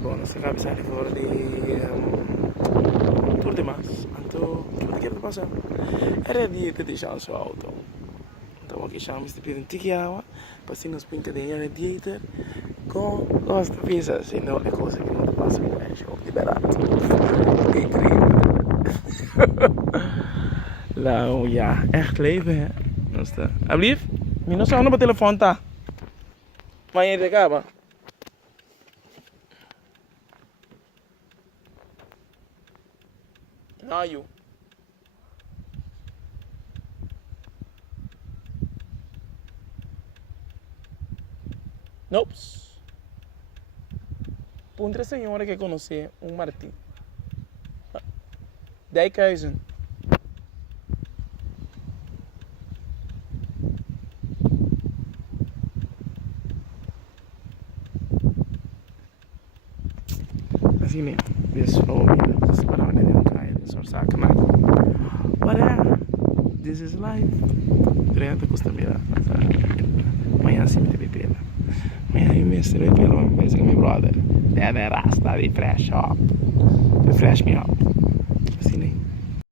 Bom, nós acabamos de sair fora de Tour de Mas. Então, o que eu passar? Era dia de deixar o seu auto. Então, aqui chamamos de pedir tiquiawa, passei nos pintos de radiator, com gosto de pizza, assim, não é coisa que não te passa com México, liberado. É incrível. Lá, ja, echt leven, hè. Dat is de... Alsjeblieft, je nog zo op de telefoon, ta. Maar je de acaba. No, you. Nope. Punta senhora que conhece um Martim. 10.000. Assim mesmo. Pessoal, se para onde ele cai, só saca nada. But yeah, this is life. 30 custa mira. Amanhã sim me bebê. Amanhã eu me serei pelo mesmo que meu brother. Deve rasta de fresh up. Refresh me up. Assim nem.